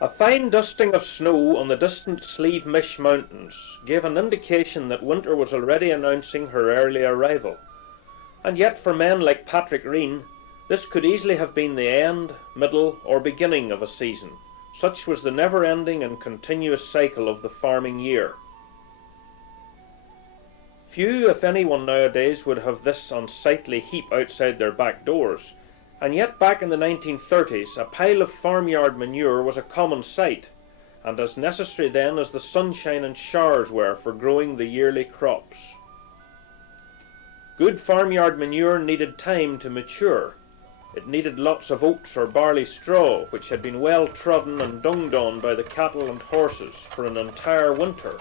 A fine dusting of snow on the distant Slieve Mountains gave an indication that winter was already announcing her early arrival, and yet for men like Patrick Reen, this could easily have been the end, middle, or beginning of a season. Such was the never-ending and continuous cycle of the farming year. Few, if anyone nowadays, would have this unsightly heap outside their back doors, and yet back in the 1930s a pile of farmyard manure was a common sight, and as necessary then as the sunshine and showers were for growing the yearly crops. Good farmyard manure needed time to mature. It needed lots of oats or barley straw, which had been well trodden and dunged on by the cattle and horses for an entire winter,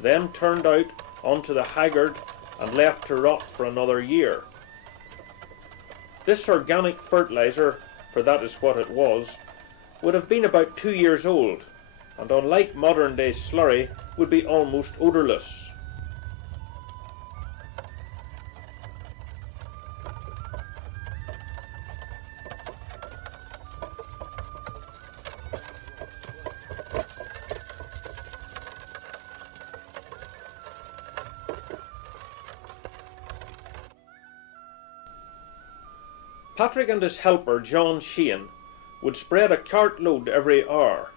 then turned out onto the haggard and left to rot for another year. This organic fertilizer, for that is what it was, would have been about 2 years old, and unlike modern day slurry, would be almost odourless. Patrick and his helper, John Sheehan, would spread a cartload every hour.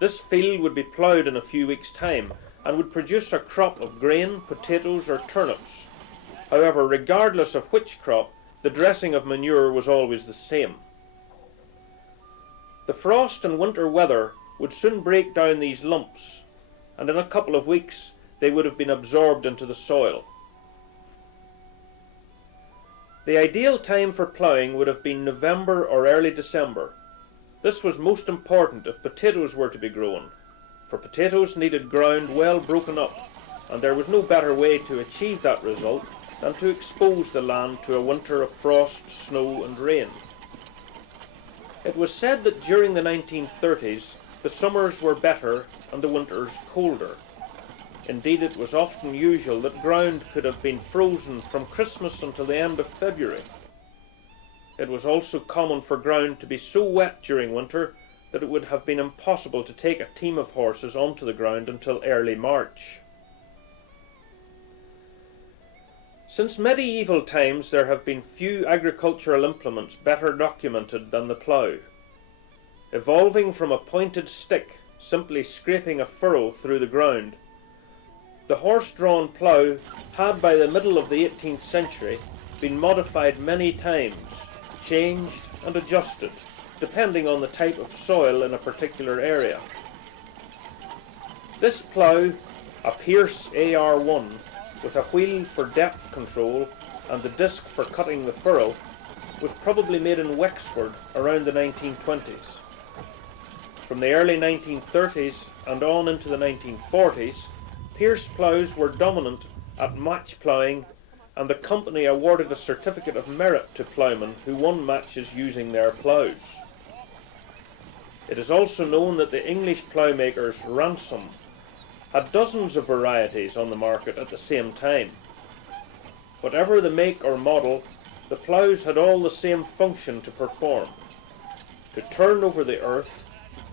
This field would be ploughed in a few weeks' time, and would produce a crop of grain, potatoes, or turnips. However, regardless of which crop, the dressing of manure was always the same. The frost and winter weather would soon break down these lumps, and in a couple of weeks they would have been absorbed into the soil. The ideal time for ploughing would have been November or early December. This was most important if potatoes were to be grown, for potatoes needed ground well broken up, and there was no better way to achieve that result than to expose the land to a winter of frost, snow and rain. It was said that during the 1930s the summers were better and the winters colder. Indeed, it was often usual that ground could have been frozen from Christmas until the end of February. It was also common for ground to be so wet during winter that it would have been impossible to take a team of horses onto the ground until early March. Since medieval times there have been few agricultural implements better documented than the plough. Evolving from a pointed stick simply scraping a furrow through the ground, the horse-drawn plough had by the middle of the 18th century been modified many times, changed and adjusted, depending on the type of soil in a particular area. This plough, a Pierce AR1, with a wheel for depth control and the disc for cutting the furrow, was probably made in Wexford around the 1920s. From the early 1930s and on into the 1940s, Pierce ploughs were dominant at match ploughing, and the company awarded a certificate of merit to ploughmen who won matches using their ploughs. It is also known that the English ploughmakers Ransom had dozens of varieties on the market at the same time. Whatever the make or model, the ploughs had all the same function to perform: to turn over the earth,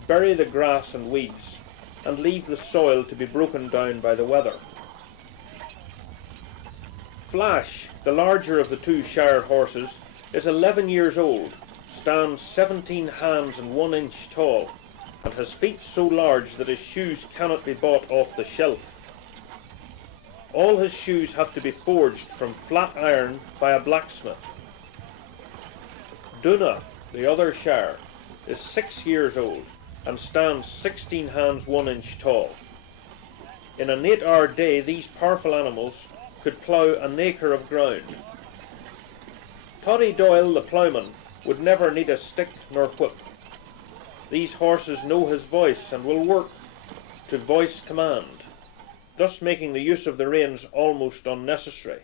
bury the grass and weeds, and leave the soil to be broken down by the weather. Flash, the larger of the two Shire horses, is 11 years old, stands 17 hands and 1 inch tall, and has feet so large that his shoes cannot be bought off the shelf. All his shoes have to be forged from flat iron by a blacksmith. Duna, the other Shire, is 6 years old and stands 16 hands 1 inch tall. In an 8-hour day these powerful animals could plough an acre of ground. Toddy Doyle the ploughman would never need a stick nor whip. These horses know his voice and will work to voice command, thus making the use of the reins almost unnecessary.